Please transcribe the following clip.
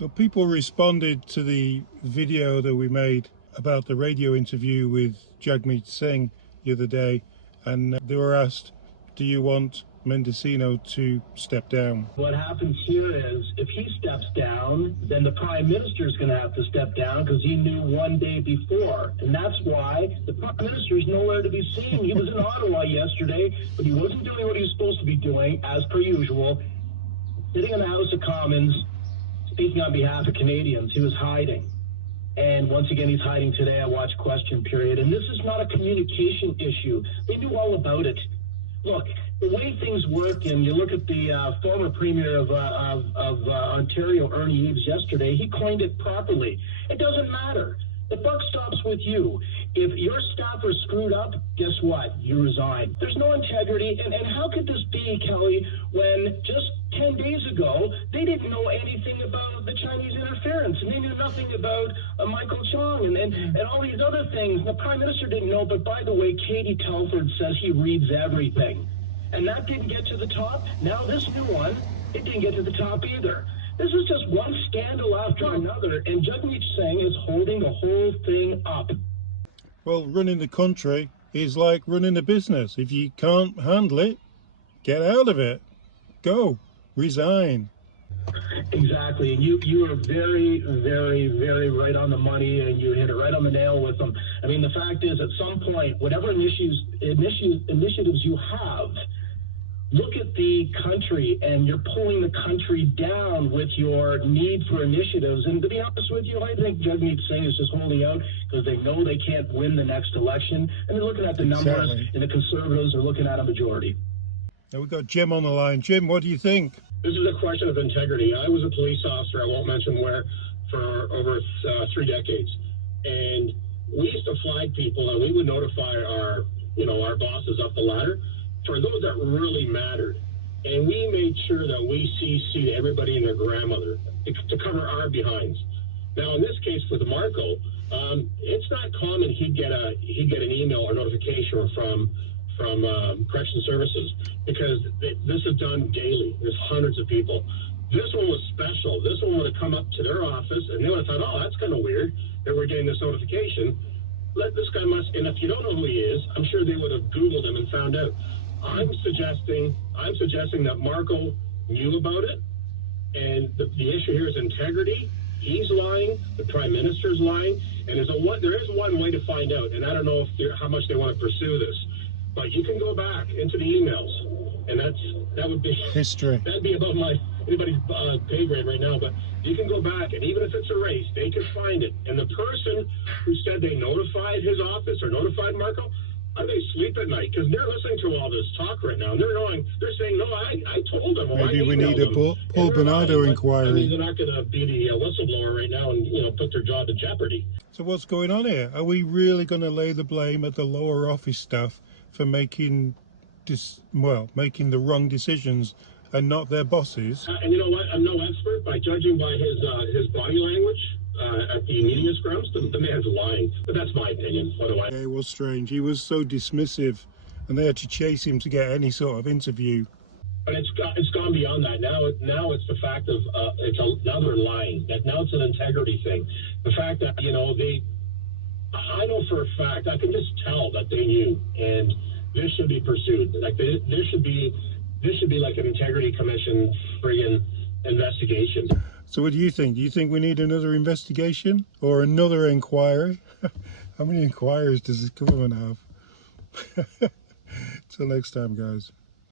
So people responded to the video that we made about the radio interview with Jagmeet Singh the other day, and they were asked, do you want Mendicino to step down? What happens here is, if he steps down, then the Prime Minister is going to have to step down because he knew one day before. And that's why the Prime Minister is nowhere to be seen. He was in Ottawa yesterday, but he wasn't doing what he was supposed to be doing, as per usual, sitting in the House of Commons, speaking on behalf of Canadians. He was hiding. And once again, he's hiding today. I watched Question Period. And this is not a communication issue. They knew all about it. Look, the way things work, and you look at the former Premier of Ontario, Ernie Eves, yesterday, he coined it properly. It doesn't matter. The buck stops with you. If your staff are screwed up, guess what? You resign. There's no integrity. And how could this be, Kelly, when just 10 days ago, they didn't know anything about the Chinese interference, and they knew nothing about Michael Chong and all these other things. The Prime Minister didn't know, but by the way, Katie Telford says he reads everything. And that didn't get to the top. Now this new one, it didn't get to the top either. This is just one scandal after another, and Jagmeet Singh is holding the whole thing up. Well, running the country is like running a business. If you can't handle it, get out of it. Go. Resign. Exactly. And you are very, very, very right on the money, and you hit it right on the nail with them. I mean, the fact is, at some point, whatever initiatives you have, look at the country, and you're pulling the country down with your need for initiatives. And to be honest with you, I think Jagmeet Singh is just holding out because they know they can't win the next election. And they're looking at the numbers, and the Conservatives are looking at a majority. Now we've got Jim on the line. Jim, what do you think? This is a question of integrity. I was a police officer, I won't mention where, for over 3 decades. And we used to flag people, and we would notify our bosses up the ladder for those that really mattered. And we made sure that we CC'd everybody and their grandmother to cover our behinds. Now, in this case with Marco, it's not common he'd get an email or notification from Correction Services, because this is done daily. There's hundreds of people. This one was special. This one would have come up to their office, and they would have thought, oh, that's kind of weird that we're getting this notification. This guy must, and if you don't know who he is, I'm sure they would have Googled him and found out. I'm suggesting that Marco knew about it, and the issue here is integrity. He's lying, the Prime Minister's lying, and there is one way to find out, and I don't know how much they want to pursue this. But you can go back into the emails, and that would be history. That'd be above anybody's pay grade right now. But you can go back, and even if it's erased, they can find it. And the person who said they notified his office or notified Marco, are they sleep at night? Because they're listening to all this talk right now, and they're saying, no, I told them. Maybe we need a Paul Bernardo inquiry. I mean, they're not going to be the whistleblower right now and put their job in jeopardy. So what's going on here? Are we really going to lay the blame at the lower office staff for making the wrong decisions and not their bosses? And you know what? I'm no expert, but judging by his body language at the media scrums, the man's lying. But that's my opinion. What do I? Yeah, it was strange. He was so dismissive, and they had to chase him to get any sort of interview. But it's gone beyond that. Now it's the fact of now they're lying. Now it's an integrity thing. The fact that I know for a fact, I can just tell that they knew, and this should be pursued. Like this should be like an integrity commission friggin' investigation. So what do you think? Do you think we need another investigation or another inquiry? How many inquiries does this government have? Till next time, guys.